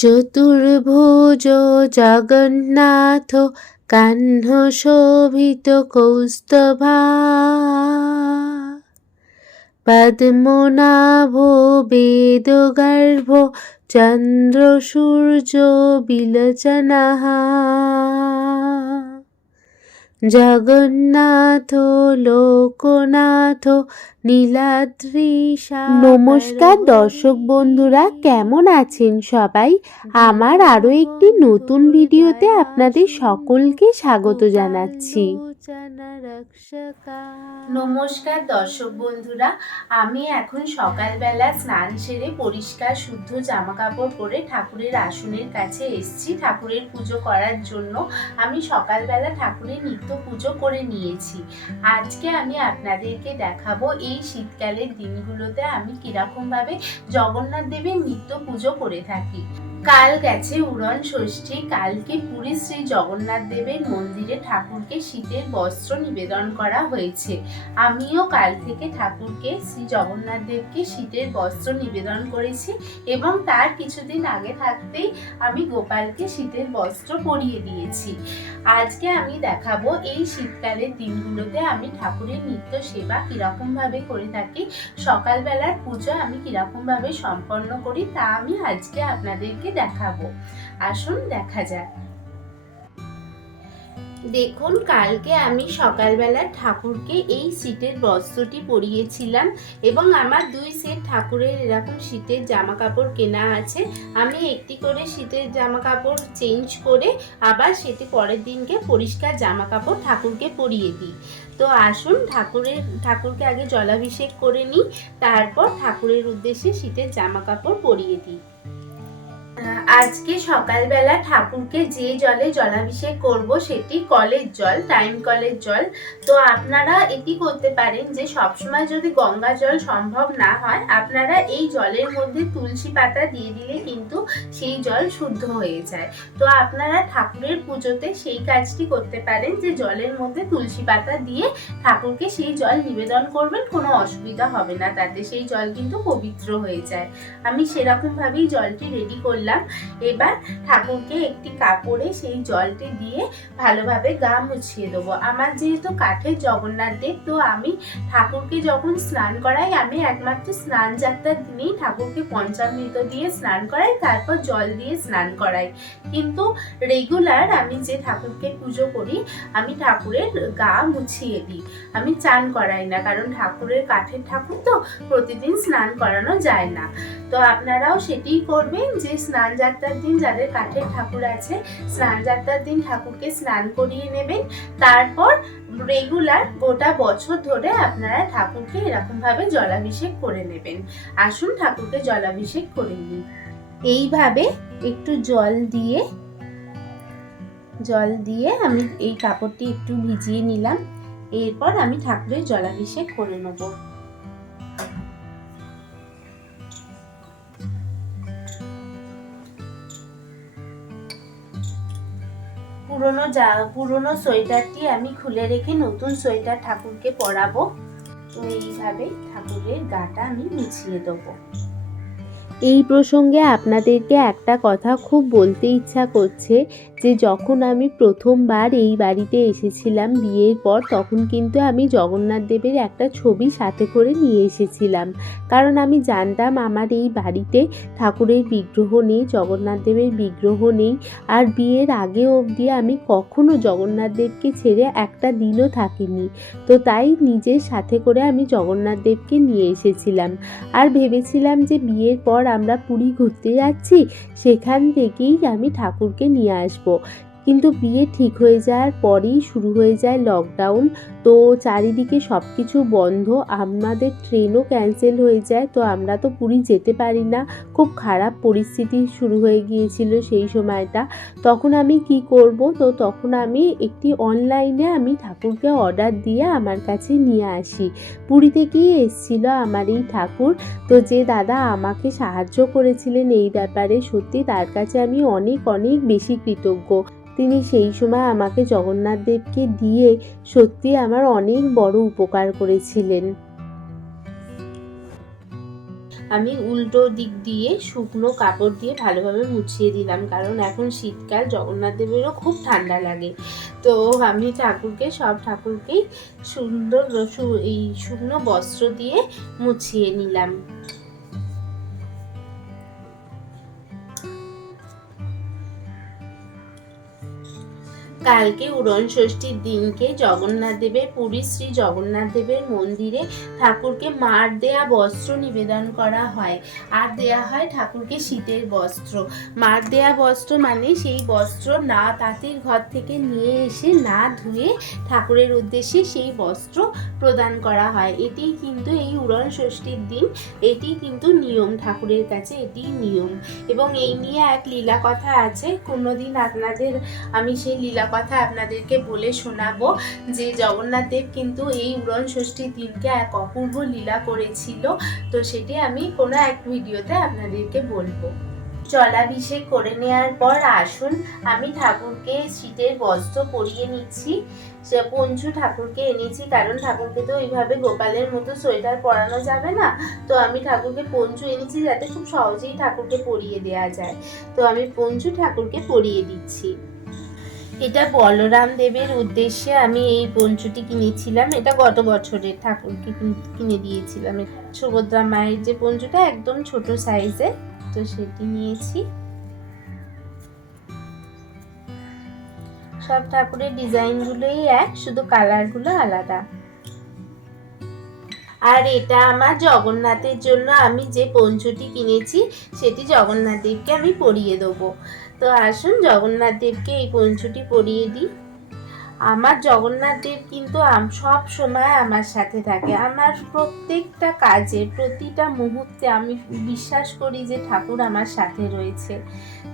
চতুর্ভুজ জগন্নাথ কাহ্ন শোভিত কৌস্তভা। পদ্মনাভ বেদগর্ভ চন্দ্র সূর্য বিলচনাহ। জগন্নাথ, লোকনাথ, নীলাদ্রি নমস্কার দর্শক বন্ধুরা, কেমন আছেন সবাই? আমার আরও একটি নতুন ভিডিওতে আপনাদের সকলকে স্বাগত জানাচ্ছি। নমস্কার দর্শক বন্ধুরা, আমি এখন সকালবেলা স্নান সেরে পরিষ্কার শুদ্ধ জামা কাপড় পরে ঠাকুরের আসনের কাছে এসেছি। ঠাকুরের পুজো করার জন্য আমি সকালবেলা ঠাকুরের নিত্য পুজো করে নিয়েছি। আজকে আমি আপনাদেরকে দেখাবো এই শীতকালের দিনগুলোতে আমি কীরকম ভাবে জগন্নাথ দেবের নিত্য পুজো করে থাকি। কাল গেছে উড়ন ষষ্ঠী কালকে পুরী শ্রী জগন্নাথ দেবের মন্দিরে ঠাকুরকে শীতের বস্ত্র নিবেদন করা হয়েছে? আমিও কাল থেকে ঠাকুরকে, শ্রী জগন্নাথ দেবকে শীতের বস্ত্র নিবেদন করেছি এবং তার কিছুদিন আগে থাকতেই আমি গোপালকে শীতের বস্ত্র পরিয়ে দিয়েছি। আজকে আমি দেখাবো এই শীতকালের দিনগুলোতে আমি ঠাকুরের নিত্য সেবা কীরকমভাবে করে থাকি, সকালবেলার পুজো আমি কীরকমভাবে সম্পন্ন করি তা আমি আজকে আপনাদেরকে দেখাবো। আসুন দেখা যাক। দেখুন, কালকে আমি সকালবেলা ঠাকুরকে এই শীতের বস্ত্রটি পরিয়েছিলাম এবং আমার দুই সেট ঠাকুরের এরকম শীতের জামা কাপড় কেনা আছে। আমি একটি করে শীতের জামা কাপড় চেঞ্জ করে আবার সেটি পরের দিনকে পরিষ্কার জামা কাপড় ঠাকুরকে পরিয়ে দিই। তো আসুন, ঠাকুরের, ঠাকুরকে আগে জলাভিষেক করে নিই, তারপর ঠাকুরের উদ্দেশ্যে শীতের জামা কাপড় পরিয়ে দিই। আজকে সকালবেলা ঠাকুরকে যে জলে জলাভিষেক করব সেটি কলের জল, টাইম কলের জল। তো আপনারা এটি করতে পারেন যে সবসময় যদি গঙ্গা জল সম্ভব না হয়, আপনারা এই জলের মধ্যে তুলসী পাতা দিয়ে দিলে কিন্তু সেই জল শুদ্ধ হয়ে যায়। তো আপনারা ঠাকুরের পুজোতে সেই কাজটি করতে পারেন যে জলের মধ্যে তুলসী পাতা দিয়ে ঠাকুরকে সেই জল নিবেদন করবেন, কোনো অসুবিধা হবে না। তাতে সেই জল কিন্তু পবিত্র হয়ে যায়। আমি সেরকমভাবেই জলটি রেডি করলাম। এবার ঠাকুরকে একটি কাপড়ে সেই জলটি দিয়ে ভালোভাবে গা মুছিয়ে দেবো। আমার যেহেতু কাঠের জগন্নাথ দেব, তো আমি ঠাকুরকে যখন স্নান করাই, আমি একমাত্র স্নান যাত্রার দিনেই ঠাকুরকে পঞ্চামৃত দিয়ে স্নান করাই, তারপর জল দিয়ে স্নান করাই। কিন্তু রেগুলার আমি যে ঠাকুরকে পুজো করি, আমি ঠাকুরের গা মুছিয়ে দিই। আমি চান করাই না, কারণ ঠাকুরের কাঠের ঠাকুর তো প্রতিদিন স্নান করানো যায় না। তো আপনারাও সেটিই করবেন যে স্নান যাত্রার দিন যাদের কাঠের ঠাকুর আছে, স্নান যাত্রার দিন ঠাকুরকে স্নান করিয়ে নেবেন। তারপর রেগুলার গোটা বছর ধরে আপনারা ঠাকুরকে এরকম ভাবে জলাভিষেক করে নেবেন। আসুন ঠাকুরকে জলাভিষেক করে নিন এইভাবে একটু জল দিয়ে জল দিয়ে আমি এই কাপড়টি একটু ভিজিয়ে নিলাম। এরপর আমি ঠাকুরের জলাভিষেক করে নেব। পুরনো যা পুরনো সোয়েটারটি আমি খুলে রেখে নতুন সোয়েটার ঠাকুরকে পরাবো। তো এইভাবে ঠাকুরের গাটা আমি মিছিয়ে দেবো। এই প্রসঙ্গে আপনাদেরকে একটা কথা খুব বলতে ইচ্ছা করছে। যে যখন আমি প্রথমবার এই বাড়িতে এসেছিলাম বিয়ের পর, তখন কিন্তু আমি জগন্নাথ দেবের একটা ছবি সাথে করে নিয়ে এসেছিলাম। কারণ আমি জানতাম আমার এই বাড়িতে ঠাকুরের বিগ্রহ নেই, জগন্নাথ দেবের বিগ্রহ নেই। আর বিয়ের আগে অবধি আমি কখনো জগন্নাথ দেবকে ছেড়ে একটা দিনও থাকিনি। তো তাই নিজের সাথে করে আমি জগন্নাথ দেবকে নিয়ে এসেছিলাম। আর ভেবেছিলাম যে বিয়ের পর আমরা পুরী ঘুরতে যাচ্ছি, সেখান থেকেই আমি ঠাকুরকে নিয়ে আসব। こ কিন্তু বিয়ে ঠিক হয়ে যাওয়ার পরেই শুরু হয়ে যায় লকডাউন তো চারিদিকে সব কিছু বন্ধ, আমাদের ট্রেনও ক্যান্সেল হয়ে যায়। তো আমরা তো পুরী যেতে পারি না। খুব খারাপ পরিস্থিতি শুরু হয়ে গিয়েছিল সেই সময়টা। তখন আমি কি করব? তো তখন আমি একটি অনলাইনে আমি ঠাকুরকে অর্ডার দিয়ে আমার কাছে নিয়ে আসি। পুরী থেকেই এসছিল আমার এই ঠাকুর। তো যে দাদা আমাকে সাহায্য করেছিলেন এই ব্যাপারে, সত্যি তার কাছে আমি অনেক অনেক বেশি কৃতজ্ঞ। তিনি সেই সময় আমাকে জগন্নাথ দেবকে দিয়ে সত্যি আমার অনেক বড় উপকার করেছিলেন। আমি উল্টো দিক দিয়ে শুকনো কাপড় দিয়ে ভালোভাবে মুছিয়ে দিলাম, কারণ এখন শীতকাল, জগন্নাথ দেবেরও খুব ঠান্ডা লাগে। তো আমি ঠাকুরকে, সব ঠাকুরকেই সুন্দর এই শুকনো বস্ত্র দিয়ে মুছিয়ে নিলাম। কালকে উড়ন ষষ্ঠীর দিনকে জগন্নাথ দেবের, পুরী শ্রী জগন্নাথ দেবের মন্দিরে ঠাকুরকে মার দেয়া বস্ত্র নিবেদন করা হয়। আর দেয়া হয় ঠাকুরকে শীতের বস্ত্র। মার দেয়া বস্ত্র মানে সেই বস্ত্র না তাঁতির ঘর থেকে নিয়ে এসে না ধুয়ে ঠাকুরের উদ্দেশ্যে সেই বস্ত্র প্রদান করা হয়। এটি কিন্তু এই উড়ন ষষ্ঠীর দিন, এটি কিন্তু নিয়ম ঠাকুরের কাছে, এটি নিয়ম। এবং এই নিয়ে এক লীলা কথা আছে, কোনোদিন আপনাদের, আমি সেই লীলা কথা আপনাদেরকে বলে শোনাবো যে জগন্নাথ দেব কিন্তু এই উড়ন ষষ্ঠীর দিনকে এক অপূর্ব লীলা করেছিল। তো সেটি আমি কোনো এক ভিডিওতে আপনাদেরকে বলব। জলাভিষেক করে নেওয়ার পর আসুন, আমি ঠাকুরকে শীতের বস্ত্র পরিয়ে নিচ্ছি। পঞ্চু ঠাকুরকে এনেছি, কারণ ঠাকুরকে তো ওইভাবে গোপালের মতো সোয়েটার পরানো যাবে না। তো আমি ঠাকুরকে পঞ্চু এনেছি যাতে খুব সহজেই ঠাকুরকে পরিয়ে দেওয়া যায়। তো আমি পঞ্চু ঠাকুরকে পরিয়ে দিচ্ছি। এটা বলরাম দেবের উদ্দেশ্যে আমি এই পঞ্চুটি কিনেছিলাম। এটা গত বছরের ঠাকুরকে কিনে দিয়েছিলাম। সুভদ্রা মায়ের যে পঞ্চুটা একদম ছোট সাইজের তো সেটি নিয়েছি। সব ঠাকুরের ডিজাইনগুলোই এক, শুধু কালারগুলো আলাদা। আর এটা আমার জগন্নাথের জন্য আমি যে পঞ্চুটি কিনেছি, সেটি জগন্নাথ দেবকে আমি পরিয়ে দেবো। তো আসুন জগন্নাথ দেবকে এই পঞ্চুটি পরিয়ে দিই। আমার জগন্নাথ দেব কিন্তু সব সময় আমার সাথে থাকে। আমার প্রত্যেকটা কাজে প্রতিটা মুহূর্তে আমি বিশ্বাস করি যে ঠাকুর আমার সাথে রয়েছে।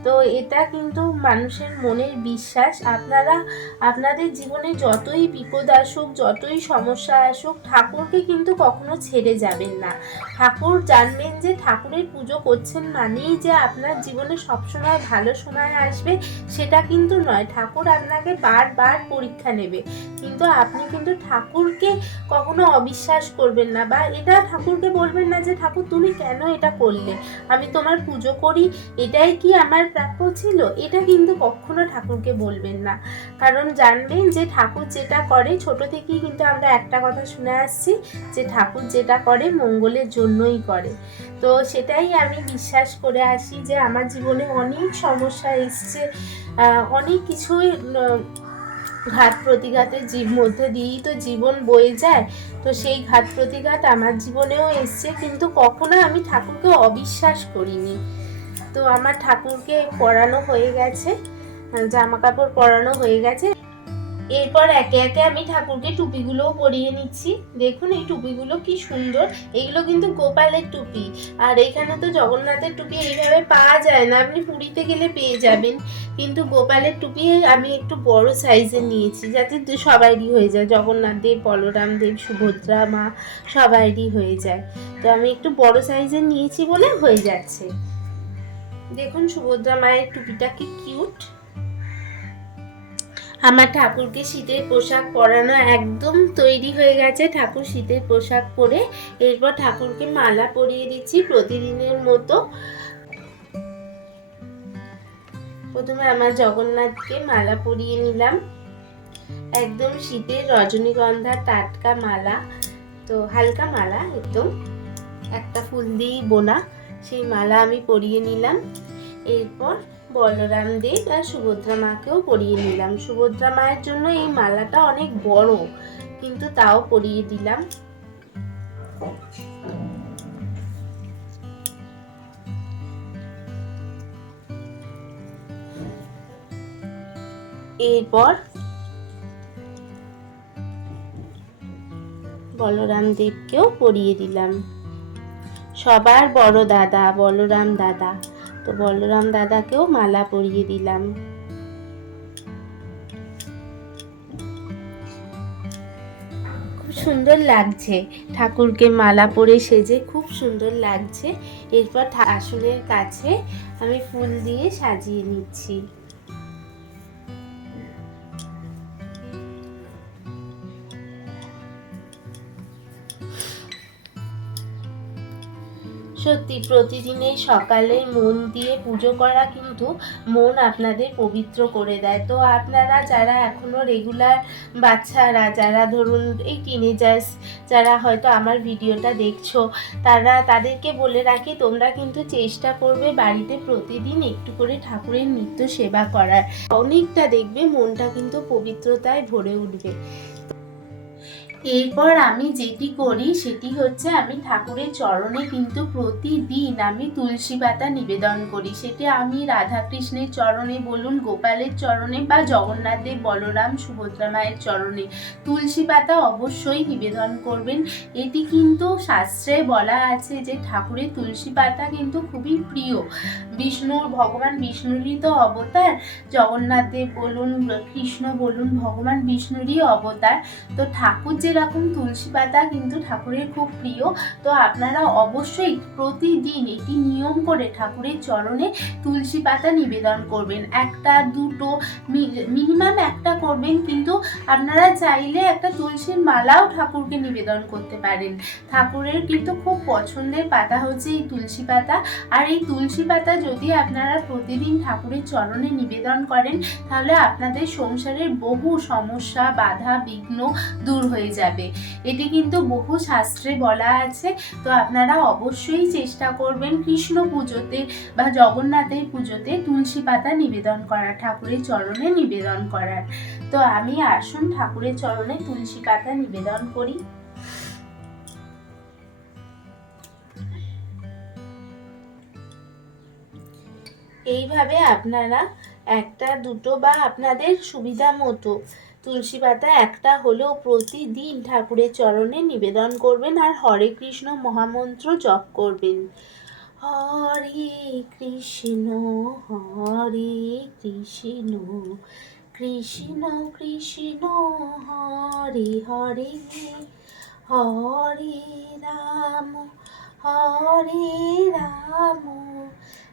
তো এটা কিন্তু মানুষের মনের বিশ্বাস। আপনারা, আপনাদের জীবনে যতই বিপদ আসুক, যতই সমস্যা আসুক, ঠাকুরকে কিন্তু কখনো ছেড়ে যাবেন না। ঠাকুর জানবেন যে ঠাকুরের পুজো করছেন মানেই যে আপনার জীবনে সবসময় ভালো সময় আসবে, সেটা কিন্তু নয়। ঠাকুর আপনাকে বারবার পরীক্ষা নেবে। কিন্তু আপনি কিন্তু ঠাকুরকে কখনো অবিশ্বাস করবেন না বা এটা ঠাকুরকে বলবেন না যে, ঠাকুর, তুমি কেন এটা করলে? আমি তোমার পুজো করি। এটাই কি আমার প্রাপ্য ছিল? এটা কিন্তু কখনো ঠাকুরকে বলবেন না। কারণ জানবেন যে, ঠাকুর যেটা করে, ছোট থেকেই কিন্তু আমরা একটা কথা শুনে আসছি যে, ঠাকুর যেটা করে, মঙ্গলের জন্যই করে। তো সেটাই আমি বিশ্বাস করে আসি যে, আমার জীবনে অনেক সমস্যা এসছে। অনেক কিছুই ঘাত প্রতিঘাতের জীব, মধ্যে দিয়েই তো জীবন বয়ে যায়। তো সেই ঘাত প্রতিঘাত আমার জীবনেও এসছে, কিন্তু কখনো আমি ঠাকুরকে অবিশ্বাস করিনি। তো আমার ঠাকুরকে পড়ানো হয়ে গেছে জামা কাপড় পরানো হয়ে গেছে। এরপর একে একে আমি ঠাকুরকে টুপিগুলোও পরিয়ে নিচ্ছি। দেখুন এই টুপিগুলো কি সুন্দর। এগুলো কিন্তু গোপালের টুপি। আর এখানে তো জগন্নাথের টুপি এইভাবে পাওয়া যায় না। আপনি পুরীতে গেলে পেয়ে যাবেন। কিন্তু গোপালের টুপি আমি একটু বড় সাইজের নিয়েছি যাতে সবাইরই হয়ে যায়। জগন্নাথ দেব, বলরাম দেব, সুভদ্রা মা সবাইরই হয়ে যায়। তো আমি একটু বড় সাইজের নিয়েছি বলে হয়ে যাচ্ছে। দেখুন সুভদ্রা মায়ের টুপিটা কি কিউট। আমার ঠাকুরকে শীতের পোশাক পরানো একদম তৈরি হয়ে গেছে। ঠাকুর শীতের পোশাক পরে এরপর ঠাকুরকে মালা পরিয়ে দিচ্ছি প্রতিদিনের মতো। প্রথমে আমার জগন্নাথকে মালা পরিয়ে নিলাম। একদম শীতের রজনীগন্ধা টাটকা মালা, তো হালকা মালা একদম। একটা ফুল দিয়েই বোনা, সেই মালা আমি পরিয়ে নিলাম। এরপর বলরাম দেব আর সুভদ্রা মাকেও পরিয়ে নিলাম সুভদ্রা মায়ের জন্য এই মালাটা অনেক বড়, কিন্তু তাও পরিয়ে দিলাম। এরপর বলরাম দেবকেও পরিয়ে দিলাম। সবার বড় দাদা, বলরাম দাদা। তো বলরাম দাদাকেও মালা পরিয়ে দিলাম। খুব সুন্দর লাগছে। ঠাকুরকে মালা পরে সেজে খুব সুন্দর লাগছে। এরপর আসনের কাছে আমি ফুল দিয়ে সাজিয়ে নিচ্ছি। সত্যি প্রতিদিনের সকালে মন দিয়ে পুজো করা কিন্তু মন আপনাদের পবিত্র করে দেয়। তো আপনারা যারা এখনও রেগুলার বাচ্চারা, যারা ধরুন এই টিনেজার্স যারা হয়তো আমার ভিডিওটা দেখছ, তারা তাদেরকে বলে রাখি, তোমরা কিন্তু চেষ্টা করবে বাড়িতে প্রতিদিন একটু করে ঠাকুরের নিত্য সেবা করার। অনেকটা দেখবে মনটা কিন্তু পবিত্রতায় ভরে উঠবে। এরপর আমি যেটি করি সেটি হচ্ছে আমি ঠাকুরের চরণে কিন্তু প্রতিদিন আমি তুলসী পাতা নিবেদন করি। সেটি আমি রাধাকৃষ্ণের চরণে বলুন, গোপালের চরণে বা জগন্নাথ দেব, বলরাম, সুভদ্রা মায়ের চরণে তুলসী পাতা অবশ্যই নিবেদন করবেন। এটি কিন্তু শাস্ত্রে বলা আছে যে ঠাকুরের তুলসী পাতা কিন্তু খুবই প্রিয়। বিষ্ণুর, ভগবান বিষ্ণুরই তো অবতার। জগন্নাথ দেব বলুন, কৃষ্ণ বলুন, ভগবান বিষ্ণুরই অবতার। তো ঠাকুর যেরকম তুলসী পাতা কিন্তু ঠাকুরের খুব প্রিয়। তো আপনারা অবশ্যই প্রতিদিন এটি নিয়ম করে ঠাকুরের চরণে তুলসী পাতা নিবেদন করবেন। একটা, দুটো মিনিমাম একটা করবেন কিন্তু আপনারা চাইলে একটা তুলসীর মালাও ঠাকুরকে নিবেদন করতে পারেন। ঠাকুরের কিন্তু খুব পছন্দের পাতা হচ্ছে এই তুলসী পাতা। আর এই তুলসী পাতা যদি আপনারা প্রতিদিন ঠাকুরের চরণে নিবেদন করেন, তাহলে আপনাদের সংসারের বহু সমস্যা, বাধা, বিঘ্ন দূর হয়ে যাবে। এটি কিন্তু বহু শাস্ত্রে বলা আছে, তো আপনারা অবশ্যই চেষ্টা করবেন কৃষ্ণ পুজোতে বা জগন্নাথের পুজোতে তুলসী পাতা নিবেদন করার, ঠাকুরের চরণে নিবেদন করার। তো আমি আসুন ঠাকুরের চরণে তুলসী পাতা নিবেদন করি। এইভাবে আপনারা একটা দুটো বা আপনাদের সুবিধা মতো তুলসী পাতা একটা হলেও প্রতিদিন ঠাকুরের চরণে নিবেদন করবেন আর হরে কৃষ্ণ মহামন্ত্র জপ করবেন। হরে কৃষ্ণ হরে কৃষ্ণ কৃষ্ণ কৃষ্ণ, হরে হরে হরে রাম হরে রাম।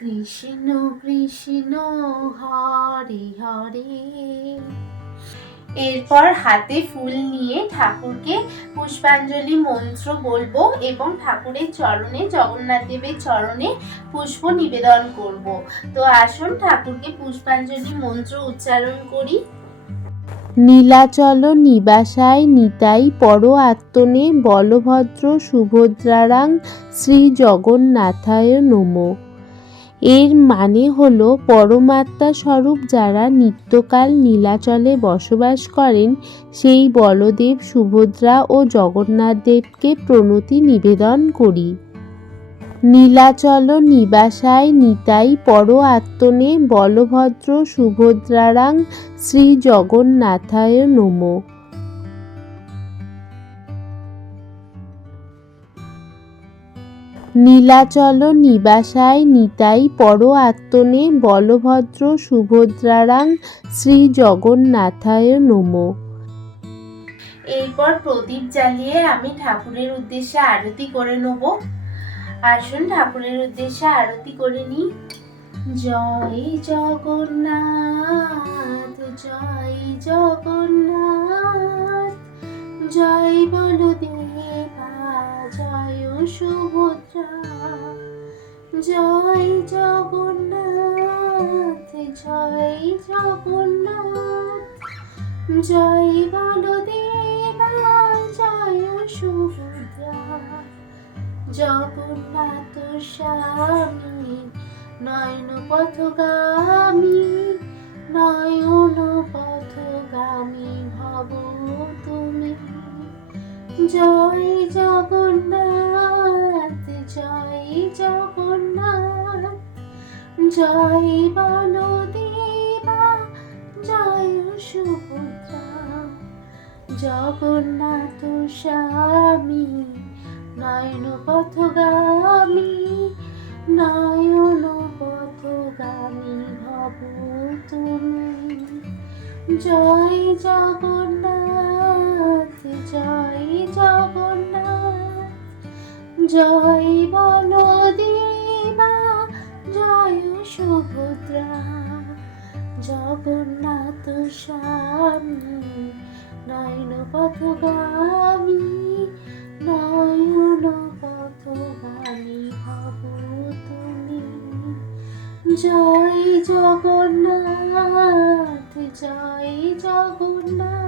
কৃষ্ণ কৃষ্ণ, হরে হরে। এরপর হাতে ফুল নিয়ে ঠাকুরকে পুষ্পাঞ্জলি মন্ত্র বলব এবং ঠাকুরের চরণে, জগন্নাথ দেবের চরণে পুষ্প নিবেদন করব। তো আসুন ঠাকুরকে পুষ্পাঞ্জলি মন্ত্র উচ্চারণ করি। নীলাচল নিবাসায় নিতাই পর আত্মনে বলভদ্র সুভদ্রারাং শ্রী জগন্নাথায় নমঃ। এর মানে হল পরমাত্মা স্বরূপ যারা নিত্যকাল নীলাচলে বসবাস করেন, সেই বলদেব সুভদ্রা ও জগন্নাথ দেবকে প্রণতি নিবেদন করি। নীলাচল নিবাসায় নিতাই পর আত্মনে বলভদ্র সুভদ্রারাং শ্রী জগন্নাথায় নমঃ। নীলাচল নিবাসায় নিতাই পর আত্মনে বলভদ্র সুভদ্রারাং শ্রী জগন্নাথায় নমঃ। এরপর প্রদীপ জ্বালিয়ে আমি ঠাকুরের উদ্দেশ্যে আরতি করে নেব। আসুন ঠাকুরের উদ্দেশ্যে আরতি করে নিই। জয় জগন্নাথ জয় জগন্নাথ। জয় বলদেবা জয় সুভদ্রা। জয় জগন্নাথ জয় জগন্নাথ। জয় বলদেবা জয় সুভদ্রা। জগন্নাথ স্বামী, নয়ন পথগামী নয়ন পথগামী ভব জয় জগন্নাথ জয় জগন্নাথ। জয় বলদেবা জয় সুভদ্রা। জগন্নাথ স্বামী, নয়ন পথগামী নয়ন পথগামী ভব তুমি। জয় জগন্নাথ। জয় জগন্নাথ, জয় বলদেবা জয় সুভদ্রা, জগন্নাথ স্বামী, নয়ন পথগামী নয়ন পথগামী হব তুমি। জয় জগন্নাথ জয় জগন্নাথ।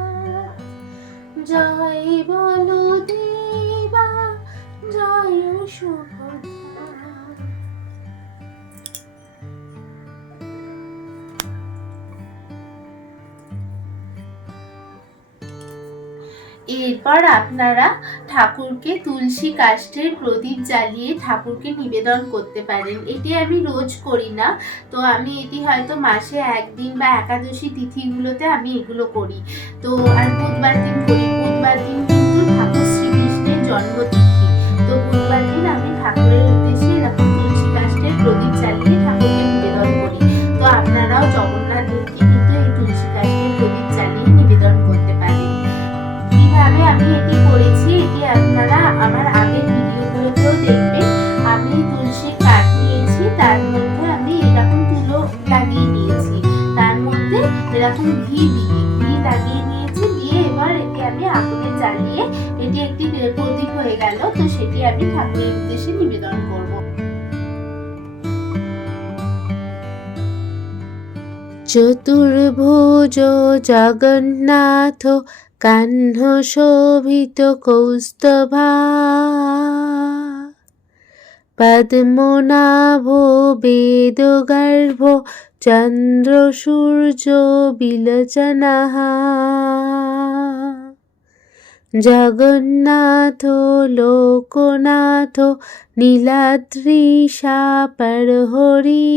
জয় বলদেবা জয় সুভদ্রা। এরপর আপনারা ঠাকুরকে তুলসী কাষ্ঠের প্রদীপ জ্বালিয়ে ঠাকুরকে নিবেদন করতে পারেন। এটি আমি রোজ করি না, তো আমি এটি হয়তো মাসে একদিন বা একাদশী তিথিগুলোতে আমি এগুলো করি। তো আর বুধবার দিন করি বুধবার দিন কিন্তু ঠাকুর শ্রীকৃষ্ণের জন্মতিথি। তো বুধবার দিন আমি ঠাকুরের উদ্দেশ্যে এরকম তুলসী কাষ্ঠের প্রদীপ জ্বালিয়ে ঠাকুরকে নিবেদন করি। তো আপনারাও জগন্নাথ দেবকে কিন্তু এই তুলসী কাষ্ঠের প্রদীপ জ্বালিয়ে নিবেদন করতে পারেন। কীভাবে আমি এটি করেছি, এটি আপনারা আমার আগের ভিডিওগুলোতেও দেখবেন। আমি তুলসী কাঠ নিয়েছি, তার মধ্যে আমি এরকম তুলো লাগিয়ে নিয়েছি। তার মধ্যে এরকম ঘি দিয়ে, ঘি লাগিয়ে জ্বালিয়ে এটি একটি প্রদীপ হয়ে গেল, তো সেটি আমি ঠাকুরের উদ্দেশ্যে নিবেদন করব। চতুর্ভুজ জগন্নাথ, কাহ্ন শোভিত কৌস্তভা। পদ্মনাভ বেদগর্ভ চন্দ্র সূর্য বিলচনাহা। জগন্নাথ লোকনাথ নীলাদ্রিষা পরহরি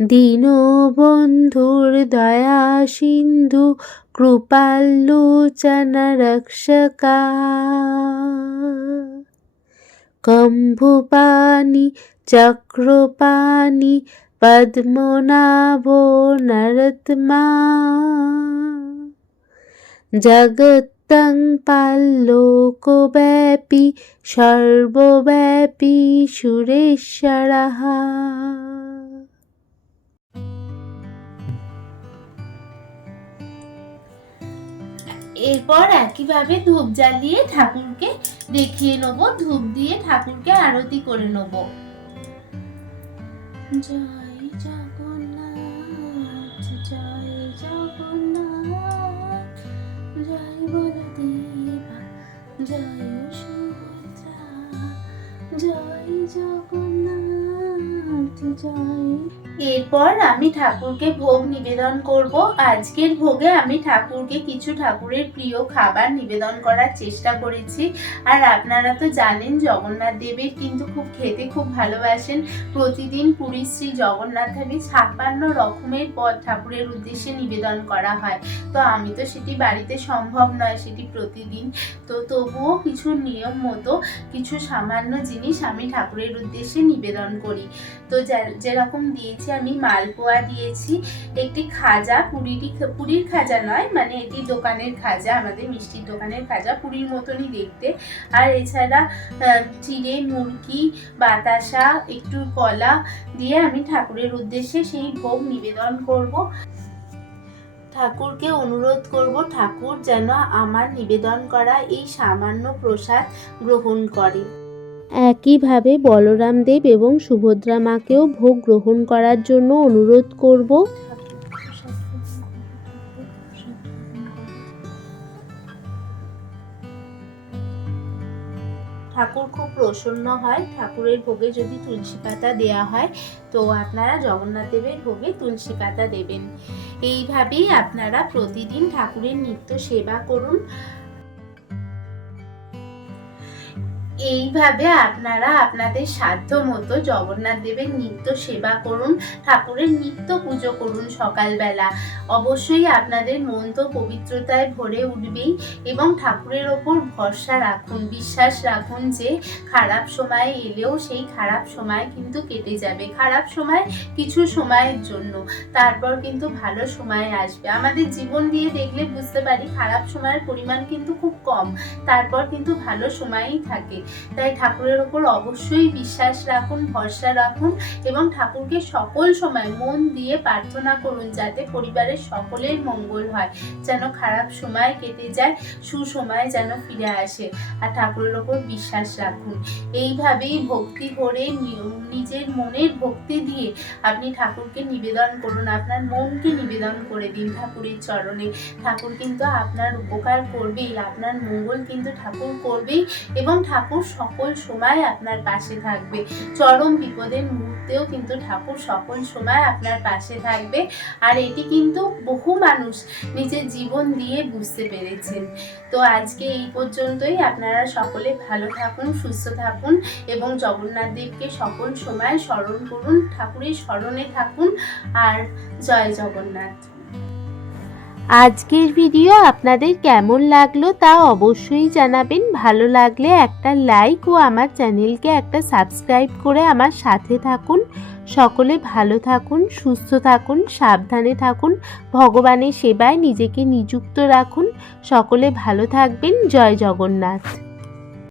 দীনবন্ধুর দয়া সিন্ধু কৃপাল্লোচন রক্ষকা কম্ভুপানি চক্রপানি পদ্মনাভ নরতমা। জগত্তং পাল্লোকব্যাপী, সর্বব্যাপী সুরেশ্বরः এরপর একইভাবে ধূপ জ্বালিয়ে ঠাকুরকে দেখিয়ে নেব, ধূপ দিয়ে ঠাকুরকে আরতি করে নেব। জয় জগন্নাথ জয় জগন্নাথ। জয় বলদেবা জয় সুভদ্রা জয় জগন্নাথ জয় এরপর আমি ঠাকুরকে ভোগ নিবেদন করব। আজকের ভোগে আমি ঠাকুরকে কিছু ঠাকুরের প্রিয় খাবার নিবেদন করার চেষ্টা করেছি। আর আপনারা তো জানেন, জগন্নাথ দেবের কিন্তু খুব খেতে খুব ভালোবাসেন। প্রতিদিন পুরী শ্রী জগন্নাথ ধামে ছাপ্পান্ন রকমের পদ ঠাকুরের উদ্দেশ্যে নিবেদন করা হয়। তো আমি তো সেটি বাড়িতে সম্ভব নয় সেটি প্রতিদিন। তো তবুও কিছু নিয়ম মতো কিছু সামান্য জিনিস আমি ঠাকুরের উদ্দেশ্যে নিবেদন করি। তো যেরকম দিয়েছি আমি মালপোয়া দিয়েছি একটি খাজা পুরীরই পুরীর খাজা নয় মানে এটি দোকানের খাজা, আমাদের মিষ্টির দোকানের খাজা, পুরীর মতনই দেখতে। আর এছাড়া চিড়ে, মুরগি, বাতাসা, একটু কলা দিয়ে আমি ঠাকুরের উদ্দেশ্যে সেই ভোগ নিবেদন করব। ঠাকুরকে অনুরোধ করব, ঠাকুর যেন আমার নিবেদন করা এই সামান্য প্রসাদ গ্রহণ করে। একইভাবে বলরাম দেব এবং সুভদ্রা মাকেও ভোগ গ্রহণ করার জন্য অনুরোধ করব। ঠাকুর খুব প্রসন্ন হয়। ঠাকুরের ভোগে যদি তুলসী পাতা দেওয়া হয়, তো আপনারা জগন্নাথ দেবের ভোগে তুলসী পাতা দেবেন। এইভাবেই আপনারা প্রতিদিন ঠাকুরের নিত্য সেবা করুন। এইভাবে আপনারা আপনাদের সাধ্য মতো জগন্নাথ দেবের নিত্য সেবা করুন, ঠাকুরের নিত্য পুজো করুন সকালবেলা। অবশ্যই আপনাদের মন তো পবিত্রতায় ভরে উঠবেই এবং ঠাকুরের ওপর ভরসা রাখুন, বিশ্বাস রাখুন যে খারাপ সময় এলেও সেই খারাপ সময় কিন্তু কেটে যাবে। খারাপ সময় কিছু সময়ের জন্য, তারপর কিন্তু ভালো সময় আসবে। আমাদের জীবন দিয়ে দেখলে বুঝতে পারি, খারাপ সময়ের পরিমাণ কিন্তু খুব কম, তারপর কিন্তু ভালো সময়ই থাকে। তাই ঠাকুরের ওপর অবশ্যই বিশ্বাস রাখুন, ভরসা রাখুন এবং ঠাকুরকে সকল সময় মন দিয়ে প্রার্থনা করুন যাতে পরিবারের সকলের মঙ্গল হয়, যেন খারাপ সময় কেটে যায়, সুসময় যেন ফিরে আসে আর ঠাকুরের ওপর বিশ্বাস রাখুন। এইভাবেই ভক্তি করে নিজের মনের ভক্তি দিয়ে আপনি ঠাকুরকে নিবেদন করুন, আপনার মনকে নিবেদন করে দিন ঠাকুরের চরণে। ঠাকুর কিন্তু আপনার উপকার করবেই, আপনার মঙ্গল কিন্তু ঠাকুর করবেই এবং ঠাকুর সকল সময় আপনার পাশে থাকবে। চরম বিপদের মুহূর্তেও কিন্তু ঠাকুর সকল সময় আপনার পাশে থাকবে। আর এটি কিন্তু বহু মানুষ নিজের জীবন দিয়ে বুঝতে পেরেছেন। তো আজকে এই পর্যন্তই। আপনারা সকলে ভালো থাকুন, সুস্থ থাকুন এবং জগন্নাথ দেবকে সকল সময় স্মরণ করুন, ঠাকুরের স্মরণে থাকুন। আর জয় জগন্নাথ। আজকের ভিডিও আপনাদের কেমন লাগল তা অবশ্যই জানাবেন। ভালো লাগলে একটা লাইক ও আমার চ্যানেলকে একটা সাবস্ক্রাইব করে আমার সাথে থাকুন। সকলে ভালো থাকুন, সুস্থ থাকুন, সাবধানে থাকুন, ভগবানের সেবায় নিজেকে নিযুক্ত রাখুন। সকলে ভালো থাকবেন। জয় জগন্নাথ।